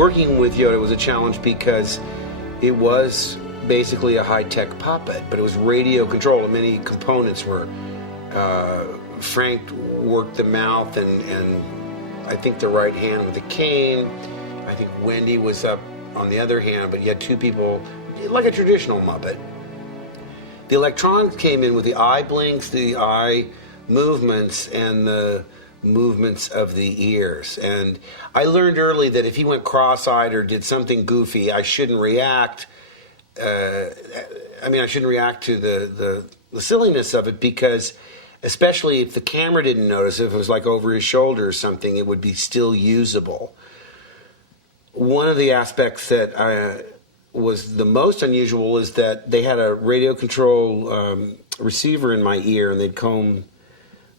working with Yoda was a challenge because it was basically a high-tech puppet, but it was radio controlled, and many components were. Frank worked the mouth and I think the right hand with the cane. I think Wendy was up on the other hand, but you had two people, like a traditional Muppet. The electronics came in with the eye blinks, the eye movements, and the movements of the ears. And I learned early that if he went cross-eyed or did something goofy, I shouldn't react. I shouldn't react to the silliness of it, because especially if the camera didn't notice, if it was like over his shoulder or something, it would be still usable. One of the aspects that was the most unusual is that they had a radio control receiver in my ear, and they'd comb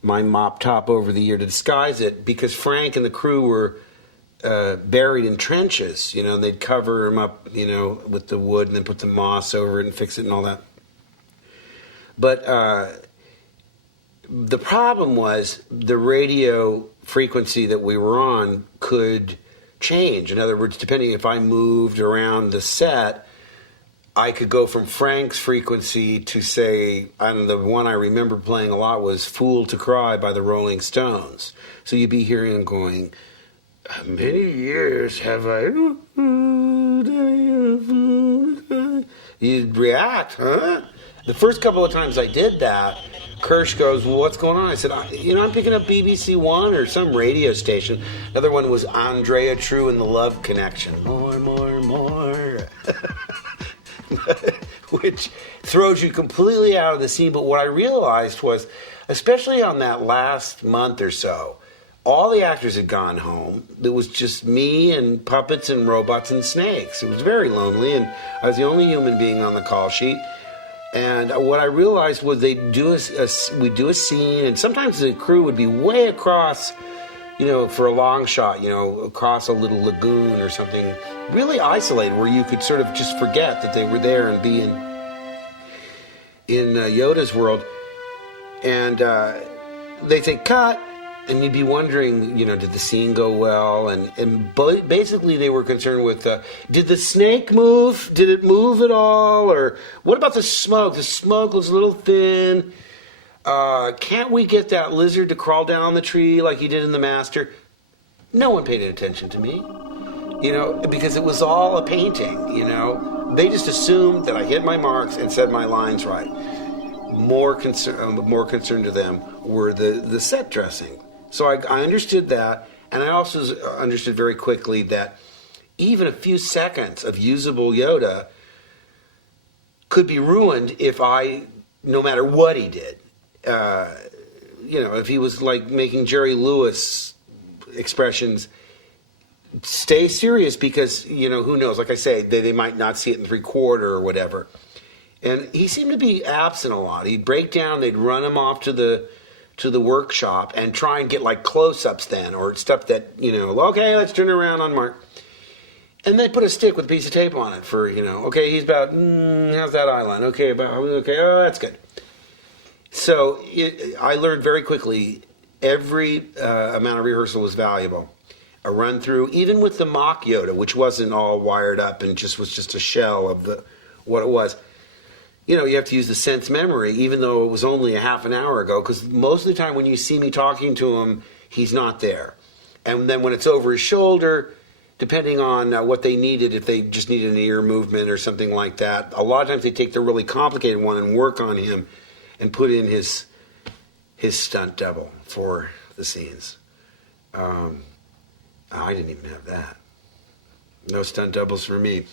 my mop top over the ear to disguise it, because Frank and the crew were buried in trenches, and they'd cover him up, with the wood and then put the moss over it and fix it and all that. But the problem was the radio frequency that we were on could change. In other words, depending if I moved around the set, I could go from Frank's frequency to, say, the one I remember playing a lot was Fool to Cry by the Rolling Stones. So you'd be hearing him going, many years have I... You'd react, huh? The first couple of times I did that, Kirsch goes, well, what's going on? I said, I'm picking up BBC One or some radio station. Another one was Andrea True and the Love Connection. More, which throws you completely out of the scene. But what I realized was, especially on that last month or so, all the actors had gone home. It was just me and puppets and robots and snakes. It was very lonely, and I was the only human being on the call sheet. And what I realized was we'd do a scene, and sometimes the crew would be way across, for a long shot, across a little lagoon or something, really isolated, where you could sort of just forget that they were there and be in Yoda's world. And they'd say, cut, and you'd be wondering, did the scene go well? And basically they were concerned with, did the snake move? Did it move at all? Or what about the smoke? The smoke was a little thin. Can't we get that lizard to crawl down the tree like he did in The Master? No one paid attention to me, because it was all a painting, They just assumed that I hit my marks and said my lines right. More concerned to them were the set dressing. So I understood that, and I also understood very quickly that even a few seconds of usable Yoda could be ruined no matter what he did. If he was like making Jerry Lewis expressions, stay serious, because, who knows, like I say, they might not see it in 3/4 or whatever. And he seemed to be absent a lot. He'd break down, they'd run him off to the workshop and try and get like close-ups then, or stuff that, okay, let's turn around on Mark. And they put a stick with a piece of tape on it for, okay, he's about, how's that eye line? Okay, oh, that's good. So I learned very quickly every amount of rehearsal was valuable. A run-through, even with the mock Yoda, which wasn't all wired up and was just a shell of what it was. You have to use the sense memory, even though it was only a half an hour ago, because most of the time when you see me talking to him, he's not there. And then when it's over his shoulder, depending on what they needed, if they just needed an ear movement or something like that, a lot of times they take the really complicated one and work on him and put in his stunt double for the scenes. I didn't even have that. No stunt doubles for me.